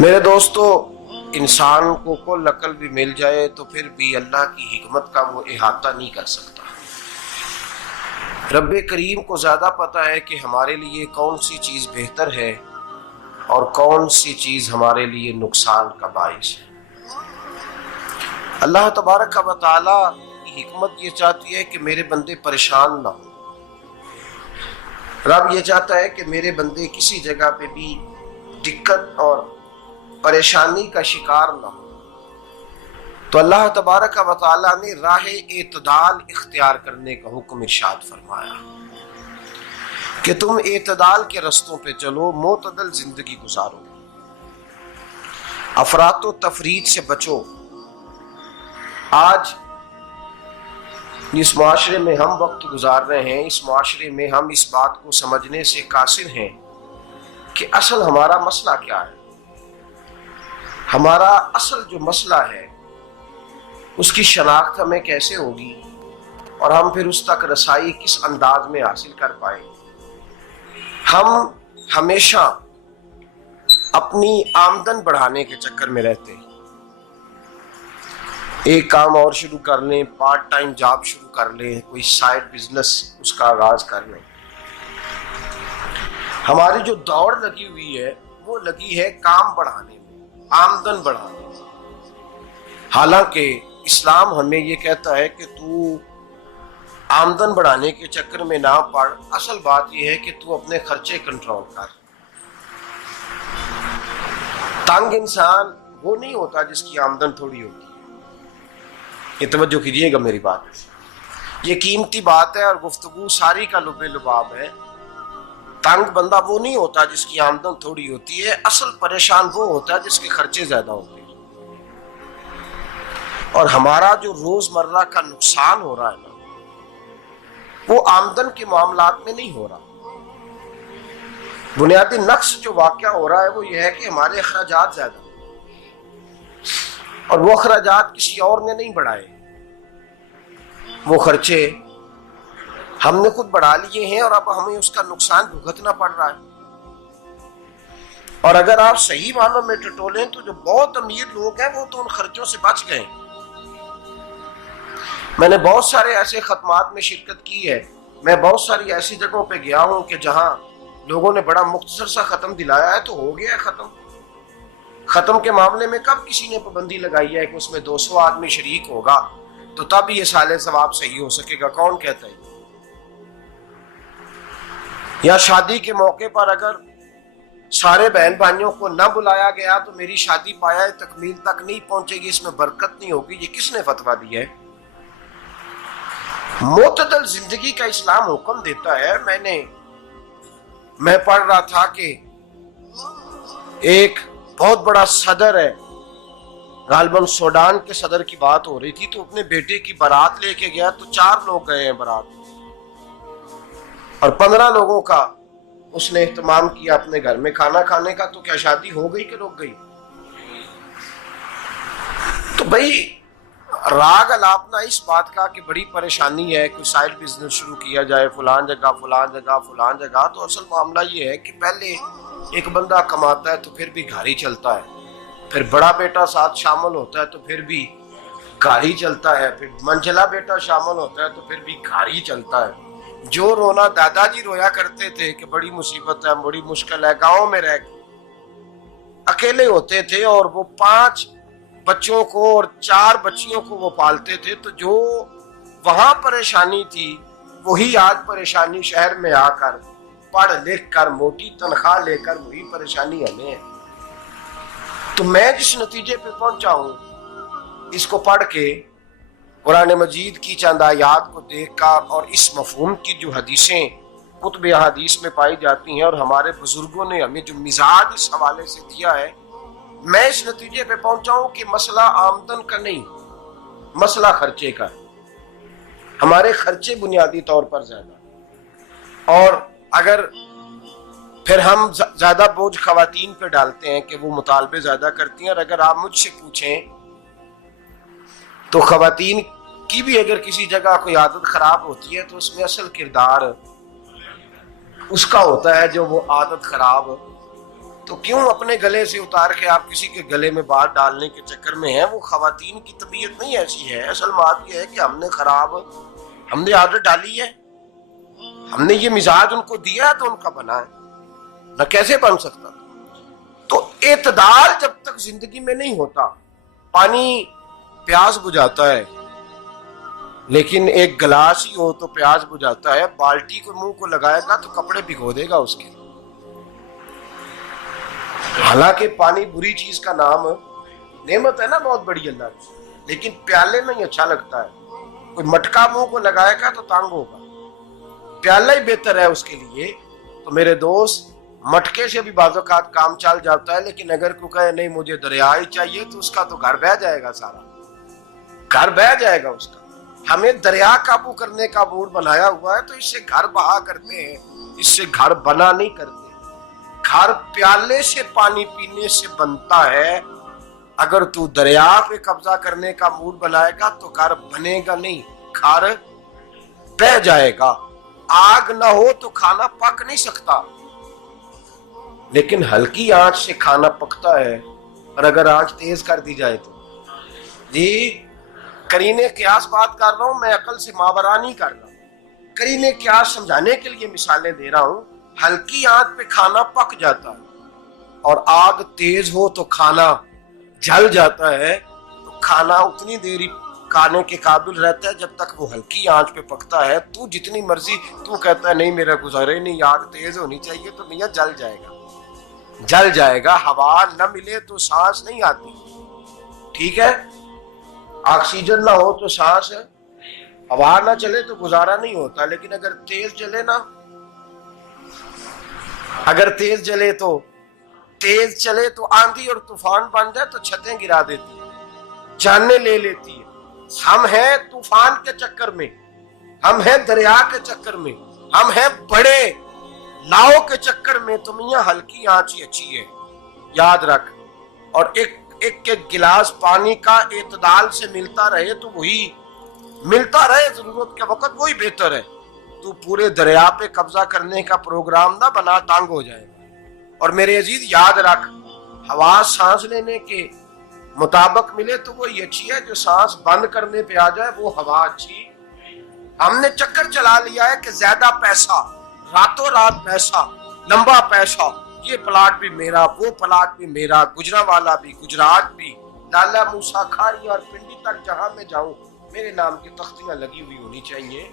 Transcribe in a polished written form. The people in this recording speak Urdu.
میرے دوستو، انسان کو کل عقل بھی مل جائے تو پھر بھی اللہ کی حکمت کا وہ احاطہ نہیں کر سکتا۔ رب کریم کو زیادہ پتہ ہے کہ ہمارے لیے کون سی چیز بہتر ہے اور کون سی چیز ہمارے لیے نقصان کا باعث ہے۔ اللہ تبارک و تعالی کی حکمت یہ چاہتی ہے کہ میرے بندے پریشان نہ ہوں۔ رب یہ چاہتا ہے کہ میرے بندے کسی جگہ پہ بھی دقت اور پریشانی کا شکار نہ ہو، تو اللہ تبارک و تعالی نے راہ اعتدال اختیار کرنے کا حکم ارشاد فرمایا کہ تم اعتدال کے رستوں پہ چلو، معتدل زندگی گزارو، افراط و تفریط سے بچو۔ آج جس معاشرے میں ہم وقت گزار رہے ہیں، اس معاشرے میں ہم اس بات کو سمجھنے سے قاصر ہیں کہ اصل ہمارا مسئلہ کیا ہے۔ ہمارا اصل جو مسئلہ ہے اس کی شناخت ہمیں کیسے ہوگی اور ہم پھر اس تک رسائی کس انداز میں حاصل کر پائیں۔ ہم ہمیشہ اپنی آمدن بڑھانے کے چکر میں رہتے ہیں، ایک کام اور شروع کر لیں، پارٹ ٹائم جاب شروع کر لیں، کوئی سائیڈ بزنس اس کا آغاز کر لیں۔ ہماری جو دوڑ لگی ہوئی ہے وہ لگی ہے کام بڑھانے میں، آمدن بڑھانے میں، حالانکہ اسلام ہمیں یہ کہتا ہے کہ تو آمدن بڑھانے کے چکر میں نہ پڑ، اصل بات یہ ہے کہ تو اپنے خرچے کنٹرول کر۔ تنگ انسان وہ نہیں ہوتا جس کی آمدن تھوڑی ہوتی ہے، یہ توجہ کیجیے گا میری بات، یہ قیمتی بات ہے اور گفتگو ساری کا لب لباب ہے۔ تنگ بندہ وہ نہیں ہوتا جس کی آمدن تھوڑی ہوتی ہے، اصل پریشان وہ ہوتا ہے جس کے خرچے زیادہ ہوتے ہیں۔ اور ہمارا جو روزمرہ کا نقصان ہو رہا ہے نا، وہ آمدن کے معاملات میں نہیں ہو رہا۔ بنیادی نقص جو واقعہ ہو رہا ہے وہ یہ ہے کہ ہمارے اخراجات زیادہ ہیں، اور وہ اخراجات کسی اور نے نہیں بڑھائے، وہ خرچے ہم نے خود بڑھا لیے ہیں اور اب ہمیں اس کا نقصان بھگتنا پڑ رہا ہے۔ اور اگر آپ صحیح معنوں میں ٹٹولیں تو جو بہت امیر لوگ ہیں وہ تو ان خرچوں سے بچ گئے۔ میں نے بہت سارے ایسے ختمات میں شرکت کی ہے، میں بہت ساری ایسی جگہوں پہ گیا ہوں کہ جہاں لوگوں نے بڑا مختصر سا ختم دلایا ہے تو ہو گیا ہے ختم۔ ختم کے معاملے میں کب کسی نے پابندی لگائی ہے کہ اس میں 200 آدمی شریک ہوگا تو تب یہ سال ثواب صحیح ہو سکے گا؟ کون کہتا ہے؟ یا شادی کے موقع پر اگر سارے بہن بھائیوں کو نہ بلایا گیا تو میری شادی پایہ تکمیل تک نہیں پہنچے گی، اس میں برکت نہیں ہوگی، یہ کس نے فتویٰ دیا ہے؟ معتدل زندگی کا اسلام حکم دیتا ہے۔ میں پڑھ رہا تھا کہ ایک بہت بڑا صدر ہے، غالباً سوڈان کے صدر کی بات ہو رہی تھی، تو اپنے بیٹے کی بارات لے کے گیا تو 4 لوگ گئے ہیں بارات، اور 15 لوگوں کا اس نے اہتمام کیا اپنے گھر میں کھانا کھانے کا، تو کیا شادی ہو گئی کہ رک گئی؟ تو بھائی راگ الاپنا اس بات کا کہ بڑی پریشانی ہے، کوئی سائیڈ بزنس شروع کیا جائے فلان جگہ فلان جگہ فلان جگہ، تو اصل معاملہ یہ ہے کہ پہلے ایک بندہ کماتا ہے تو پھر بھی گھر ہی چلتا ہے، پھر بڑا بیٹا ساتھ شامل ہوتا ہے تو پھر بھی گھر ہی چلتا ہے، پھر منجلا بیٹا شامل ہوتا ہے تو پھر بھی گھر ہی چلتا ہے۔ جو رونا دادا جی رویا کرتے تھے کہ بڑی مصیبت ہے، بڑی مشکل ہے، گاؤں میں رہ اکیلے ہوتے تھے اور وہ 5 بچوں کو اور 4 بچیوں کو وہ پالتے تھے، تو جو وہاں پریشانی تھی وہی آج پریشانی شہر میں آ کر پڑھ لکھ کر موٹی تنخواہ لے کر وہی پریشانی ہمیں ہے۔ تو میں جس نتیجے پہ پہنچا ہوں اس کو پڑھ کے، قرآن مجید کی چند آیات کو دیکھ کر اور اس مفہوم کی جو حدیثیں کتب احادیث میں پائی جاتی ہیں اور ہمارے بزرگوں نے ہمیں جو مزاج اس حوالے سے دیا ہے، میں اس نتیجے پہ پہنچا ہوں کہ مسئلہ آمدن کا نہیں، مسئلہ خرچے کا ہے۔ ہمارے خرچے بنیادی طور پر زیادہ، اور اگر پھر ہم زیادہ بوجھ خواتین پہ ڈالتے ہیں کہ وہ مطالبے زیادہ کرتی ہیں، اور اگر آپ مجھ سے پوچھیں تو خواتین کی بھی اگر کسی جگہ کوئی عادت خراب ہوتی ہے تو اس میں اصل کردار اس کا ہوتا ہے جو وہ عادت خراب تو کیوں اپنے گلے سے اتار کے آپ کسی کے گلے میں بات ڈالنے کے چکر میں ہیں؟ وہ خواتین کی طبیعت نہیں ایسی ہے. اصل بات یہ ہے کہ ہم نے عادت ڈالی ہے، ہم نے یہ مزاج ان کو دیا ہے تو ان کا بنا ہے، نہ کیسے بن سکتا. تو اعتدال جب تک زندگی میں نہیں ہوتا، پانی پیاس بجھاتا ہے لیکن ایک گلاس ہی ہو تو پیاس بجھاتا ہے، بالٹی کو منہ کو لگائے گا تو کپڑے بھگو دے گا اس کے. حالانکہ پانی بری چیز کا نام نعمت ہے نا بہت بڑی اللہ کی، لیکن پیالے میں ہی اچھا لگتا ہے. کوئی مٹکا منہ کو لگائے گا تو تانگ ہوگا، پیالہ ہی بہتر ہے اس کے لیے. تو میرے دوست، مٹکے سے بھی بعض اوقات کام چل جاتا ہے، لیکن اگر کوئی کہے نہیں مجھے دریا ہی چاہیے تو اس کا تو گھر بہ جائے گا، سارا گھر بہ جائے گا اس کا. ہمیں دریا قابو کرنے کا موڈ بنایا ہوا ہے تو اس سے گھر بہا کرتے ہیں، اس سے گھر بنا نہیں کرتے. گھر پیالے سے پانی پینے سے بنتا ہے. اگر تو دریا پہ قبضہ کرنے کا موڈ بنائے گا تو گھر بنے گا نہیں، گھر بہ جائے گا. آگ نہ ہو تو کھانا پک نہیں سکتا، لیکن ہلکی آنچ سے کھانا پکتا ہے. اور اگر آنچ تیز کر دی جائے تو جی قرینے قیاس بات کر رہا ہوں، میں عقل سے ماورا نہیں کر رہا. قرینے قیاس سمجھانے کے لیے مثالیں دے رہا ہوں. ہلکی آنچ پہ کھانا پک جاتا ہے اور آگ تیز ہو تو کھانا جل جاتا ہے. تو کھانا اتنی دیر کھانے کے قابل رہتا ہے جب تک وہ ہلکی آنچ پہ پکتا ہے. تو جتنی مرضی تو کہتا ہے نہیں میرا گزارے نہیں، آگ تیز ہونی چاہیے، تو میاں جل جائے گا، جل جائے گا. ہوا نہ ملے تو سانس نہیں آتی، ٹھیک ہے؟ آکسیجن نہ ہو تو سانس ہے، ہوا نہ چلے تو گزارا نہیں ہوتا. لیکن اگر تیز جلے نا، اگر تیز جلے تو تیز چلے تو آندھی اور طوفان بن جائے تو چھتیں گرا دیتی ہے، جانیں لے لیتی ہے. ہم ہیں طوفان کے چکر میں، ہم ہیں دریا کے چکر میں، ہم ہیں بڑے لاؤ کے چکر میں. تو میاں ہلکی آنچ ہی اچھی ہے، یاد رکھ. اور ایک گلاس پانی کا اعتدال سے ملتا رہے تو وہی ملتا رہے، ضرورت کے وقت وہی بہتر ہے. تو پورے دریا پہ قبضہ کرنے کا پروگرام نہ بنا، تانگ ہو جائے گا. اور میرے عزیز یاد رکھ، ہوا سانس لینے کے مطابق ملے تو وہی اچھی ہے، جو سانس بند کرنے پہ آ جائے وہ ہوا اچھی. ہم نے چکر چلا لیا ہے کہ زیادہ پیسہ، راتوں رات پیسہ، لمبا پیسہ، یہ پلاٹ بھی میرا، وہ پلاٹ بھی میرا، گجرانوالا بھی، گجرات بھی، لالا موسیٰ کھاری اور پنڈی تک جہاں میں جاؤں میرے نام کی تختیاں لگی ہوئی ہونی چاہیے.